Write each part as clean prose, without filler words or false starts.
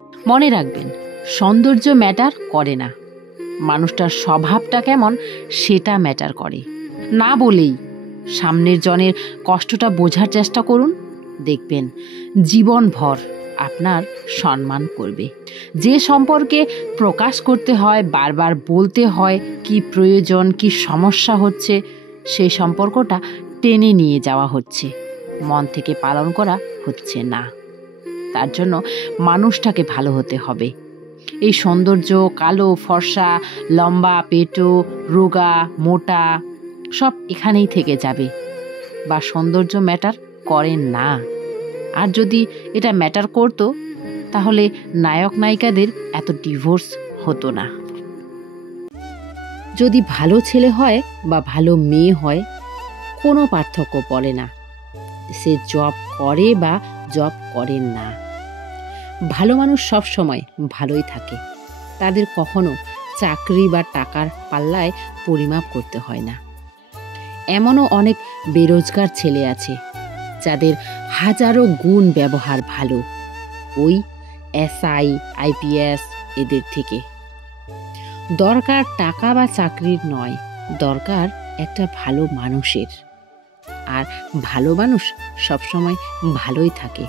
মনে রাখবেন, সৌন্দর্য ম্যাটার করে না, মানুষটার স্বভাবটা কেমন সেটা ম্যাটার করে। না বলেই সামনের জনের কষ্টটা বোঝার চেষ্টা করুন, দেখবেন জীবনভর আপনার সম্মান করবে। যে সম্পর্কে প্রকাশ করতে হয়, বারবার বলতে হয় কি প্রয়োজন, কি সমস্যা হচ্ছে, সেই সম্পর্কটা টেনে নিয়ে যাওয়া হচ্ছে, মন থেকে পালন করা হচ্ছে না। তার জন্য মানুষটাকে ভালো হতে হবে। এই সৌন্দর্য, কালো, ফর্সা, লম্বা, পেটো, রোগা, মোটা সব এখানেই থেকে যাবে, বা সৌন্দর্য ম্যাটার করে না। আর যদি এটা ম্যাটার করতো তাহলে নায়ক নায়িকাদের এত ডিভোর্স হতো না। যদি ভালো ছেলে হয় বা ভালো মেয়ে হয় কোনো পার্থক্য পড়ে না, সে জব করে বা জব করেন না। ভালো মানুষ সব সময় ভালোই থাকে, তাদের কখনো চাকরি বা টাকার পাল্লায় পরিমাপ করতে হয় না। এমনও অনেক বেরোজগার ছেলে আছে যাদের হাজারো গুণ ব্যবহার ভালো, ওই এসআই, আইপিএস এদের থেকে। দরকার টাকা বা চাকরির নয়, দরকার একটা ভালো মানুষের। আর ভালো মানুষ সবসময় ভালোই থাকে,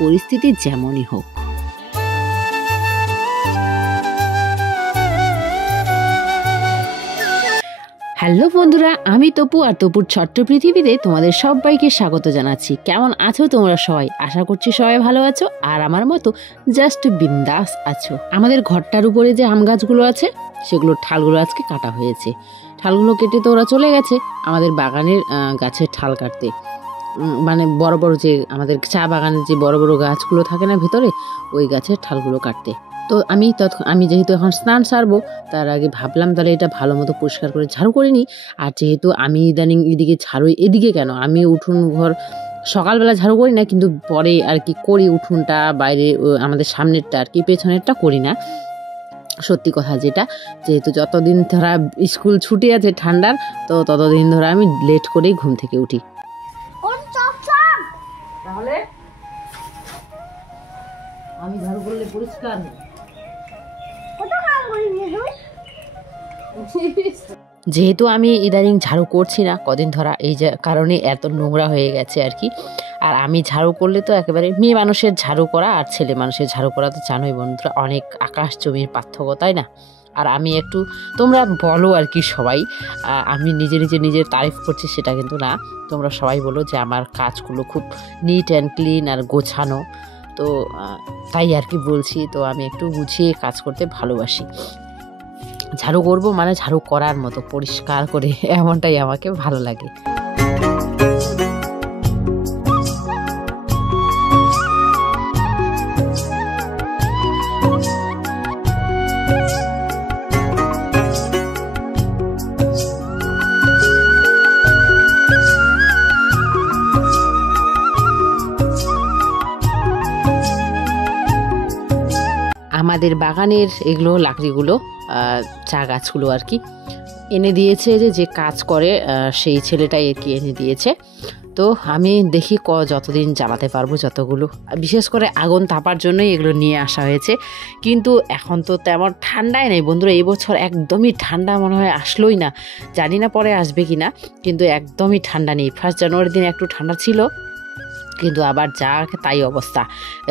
পরিস্থিতি যেমনই হোক। হ্যালো বন্ধুরা, আমি তপু, আর তপুর ছোট্ট পৃথিবীতে তোমাদের সবাইকে স্বাগত জানাচ্ছি। কেমন আছো তোমরা সবাই? আশা করছি সবাই ভালো আছো, আর আমার মতো জাস্ট বিন্দাস আছো। আমাদের ঘরটার উপরে যে আম গাছগুলো আছে সেগুলোর ঠালগুলো আজকে কাটা হয়েছে। ঠালগুলো কেটে তো ওরা চলে গেছে আমাদের বাগানের গাছের ঠাল কাটতে, মানে বড় বড় যে আমাদের চা বাগানের যে বড় বড় গাছগুলো থাকে না ভেতরে, ওই গাছের ঠালগুলো কাটতে। তো আমি যেহেতু এখন স্নান সারবো, তার আগে ভাবলাম তাহলে এটা ভালো মতো পরিষ্কার করে ঝাড়ু করে নিই। আর যেহেতু আমি ইদানিং এদিকে এদিকে কেন, আমি উঠোন ঘর সকালবেলা ঝাড়ু করি না, কিন্তু পরে আর কি করি। উঠোনটা বাইরে আমাদের সামনেরটা আর কি, পেছনেরটা করি না। সত্যি কথা যেটা, যেহেতু যতদিন ধরা স্কুল ছুটি আছে ঠান্ডার, তো ততদিন ধরে আমি লেট করেই ঘুম থেকে উঠি। তাহলে আমি ঝাড়ু করলে পরিষ্কার যেহেতু আমি ইদানিং ঝাড়ু করছি না কদিন ধরা, এই যে কারণে এত নোংরা হয়ে গেছে আর কি। আর আমি ঝাড়ু করলে তো একেবারে মেয়ে মানুষের ঝাড়ু করা আর ছেলে মানুষের ঝাড়ু করা তো জানোই বন্ধুরা, অনেক আকাশ জমির পার্থক্য, তাই না? আর আমি একটু, তোমরা বলো আর কি সবাই, আমি নিজের তারিফ করছি সেটা কিন্তু না, তোমরা সবাই বলো যে আমার কাজগুলো খুব নিট অ্যান্ড ক্লিন আর গোছানো, তো তাই আর কি বলছি। তো আমি একটু গুছিয়ে কাজ করতে ভালোবাসি। ঝাড়ু করব মানে ঝাড়ু করার মতো পরিষ্কার করে, এমনটাই আমাকে ভালো লাগে। আমাদের বাগানের এগুলো লাকড়িগুলো, চা গাছগুলো আর কি এনে দিয়েছে, যে কাজ করে সেই ছেলেটাই আর কি এনে দিয়েছে। তো আমি দেখি যতদিন জ্বালাতে পারবো যতগুলো, বিশেষ করে আগুন তাপার জন্যই এগুলো নিয়ে আসা হয়েছে। কিন্তু এখন তো তেমন ঠান্ডাই নেই বন্ধুরা, এই বছর একদমই ঠান্ডা মনে হয় আসলোই না, জানি না পরে আসবে কি না, কিন্তু একদমই ঠান্ডা নেই। 1 জানুয়ারির দিন একটু ঠান্ডা ছিল, কিন্তু আবার যা তাই অবস্থা,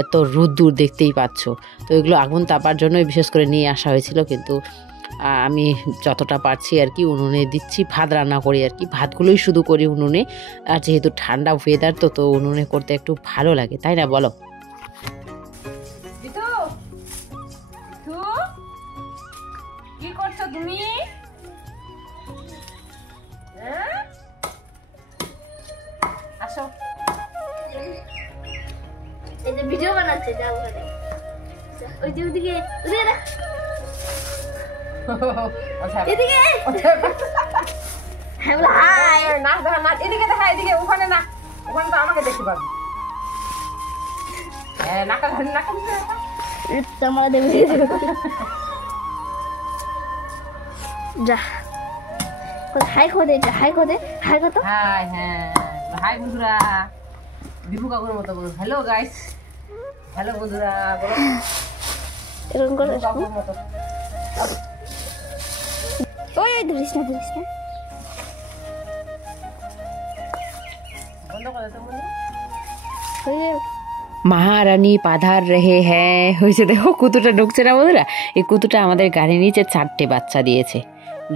এত রোদ্দুর দেখতেই পাচ্ছ। তো এগুলো আগুন তাপার জন্যই বিশেষ করে নিয়ে আসা হয়েছিল। কিন্তু আমি যতটা পারছি আর কি উনুনে দিচ্ছি, ভাত রান্না করি আর কি, ভাতগুলোই শুধু করি উনুনে। আর যেহেতু ঠান্ডা ওয়েদার, তো উনুনে করতে একটু ভালো লাগে, তাই না বলো? কি করছো তুমি? আসো, এই যে ভিডিও বানাচ্ছে, যাও ওখানে, ওই যে ওদিকে ওদিকে এদিকে, হাই না দেখা না, এদিকে দেখা, এদিকে, ওখানে না, ওখানে তো আমাকে দেখতে পাবি। নাকা ধরে নাকা তোমার দেখে যা হাই খোদে, হাই খোদে, হাই কত, হাই, হ্যাঁ হাই বন্ধুরা, বিভু কাকুর মতো বলো হ্যালো গাইস, হ্যালো বন্ধুরা বলো। এরকম করে ওই ধরিস না মহারানী পাধার রেহে হ্যাঁ হয়েছে। দেখো কুতুটা ঢুকছে না বন্ধুরা, এই কুতুটা আমাদের গাড়ির নিচে 4টে বাচ্চা দিয়েছে।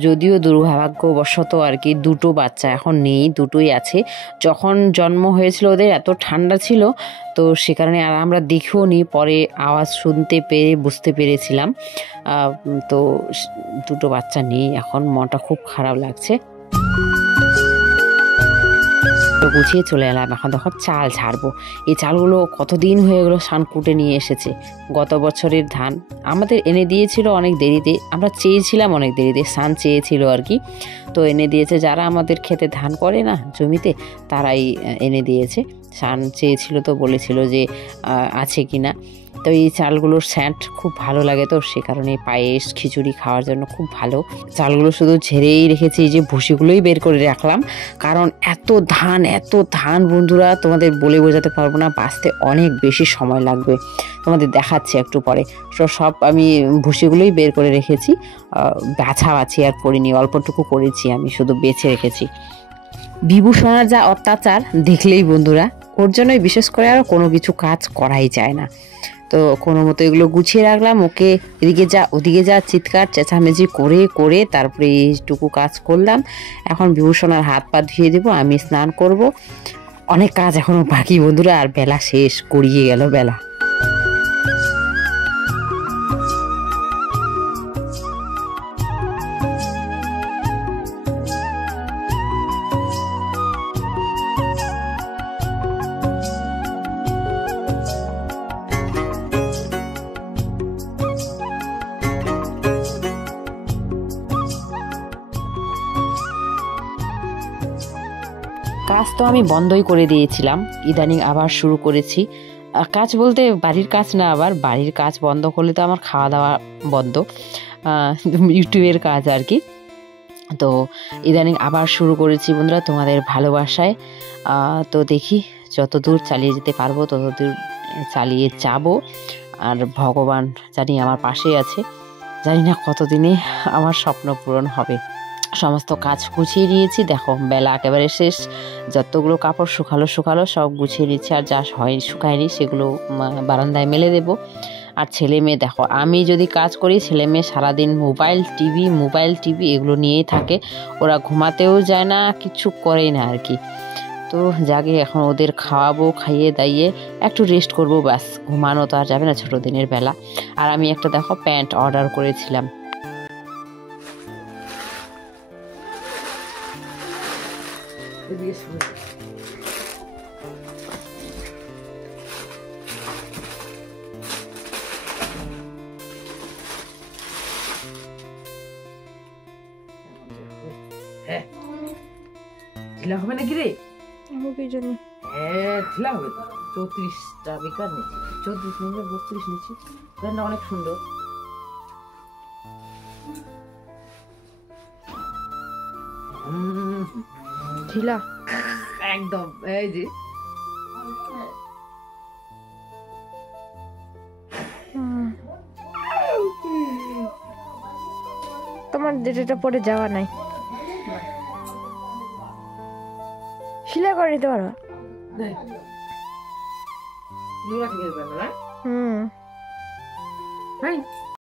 যদিও দুর্ভাগ্যবশত আর কি 2টো বাচ্চা এখন নেই, 2টোই আছে। যখন জন্ম হয়েছিল ওদের এত ঠান্ডা ছিল, তো সে কারণে আর আমরা দেখিও নি, পরে আওয়াজ শুনতে পেরে বুঝতে পেরেছিলাম। তো 2টো বাচ্চা নেই এখন, মনটা খুব খারাপ লাগছে। গুছিয়ে চলে এলাম, এখন দেখো চাল ছাড়বো। এই চালগুলো কতদিন হয়ে গেলো সান কুটে নিয়ে এসেছে। গত বছরের ধান আমাদের এনে দিয়েছিল অনেক দেরিতে, আমরা চেয়েছিলাম অনেক দেরিতে, সান চেয়েছিল আর কি, তো এনে দিয়েছে। যারা আমাদের খেতে ধান করে না জমিতে, তারাই এনে দিয়েছে। সান চেয়েছিল তো বলেছিল যে আছে কিনা। তো এই চালগুলোর স্যান্ট খুব ভালো লাগে, তো সে কারণে পায়েস খিচুড়ি খাওয়ার জন্য খুব ভালো। চালগুলো শুধু ঝেড়েই রেখেছি, এই যে ভুসিগুলোই বের করে রাখলাম, কারণ এত ধান বন্ধুরা তোমাদের বলে বোঝাতে পারবো না, বাঁচতে অনেক বেশি সময় লাগবে। তোমাদের দেখাচ্ছি একটু পরে। তো সব আমি ভুসিগুলোই বের করে রেখেছি, বাছাবাছি আর করিনি, অল্পটুকু করেছি, আমি শুধু বেছে রেখেছি। বিভূষণার যা অত্যাচার দেখলেই বন্ধুরা, ওর জন্যই বিশেষ করে আর কোনো কিছু কাজ করাই যায় না। তো কোনো মতো এগুলো গুছিয়ে রাখলাম, ওকে এদিকে যা ওদিকে যা চিৎকার চেঁচামেচি করে করে তারপরে এইটুকু কাজ করলাম। এখন বিভূষণার হাত পা ধুয়ে দেবো, আমি স্নান করব। অনেক কাজ এখনো বাকি বন্ধুরা, আর বেলা শেষ, গড়িয়ে গেল বেলা। কাজ তো আমি বন্ধই করে দিয়েছিলাম, ইদানিং আবার শুরু করেছি। কাজ বলতে বাড়ির কাজ না, আবার বাড়ির কাজ বন্ধ করলে তো আমার খাওয়া দাওয়া বন্ধ, ইউটিউবের কাজ আর কি। তো ইদানিং আবার শুরু করেছি বন্ধুরা তোমাদের ভালোবাসায়। তো দেখি যতদূর চালিয়ে যেতে পারবো ততদূর চালিয়ে যাব। আর ভগবান জানি আমার পাশেই আছে, জানি না কতদিনে আমার স্বপ্ন পূরণ হবে। সমস্ত কাজ গুছিয়ে নিয়েছি, দেখো বেলা একেবারে শেষ। যতগুলো কাপড় শুকালো সব গুছিয়ে নিচ্ছি, আর যা শুকায়নি সেগুলো বারান্দায় মেলে দেব। আর ছেলে মেয়ে দেখো, আমি যদি কাজ করি ছেলে মেয়ে সারাদিন মোবাইল টিভি এগুলো নিয়েই থাকে, ওরা ঘুমাতেও যায় না, কিছু করেই না আর কি। তো জাগে এখন ওদের খাওয়াবো, খাইয়ে দাইয়ে একটু রেস্ট করবো, ব্যাস। ঘুমানো তো আর যাবে না ছোটো দিনের বেলা। আর আমি একটা দেখো প্যান্ট অর্ডার করেছিলাম, ঢিলা হবে নাকি রে? জানি হ্যাঁ ঢিলা হবে। 34টা বেকার নিচ্ছি, 34 নিচে 32 নিচ্ছি। প্যান্টটা অনেক সুন্দর। ঢিলা একদম, এই যে তোমার যেটা পরে যাওয়া নাই, সেলাই করে নিতে পারো। জোড়া থেকে না? হুম।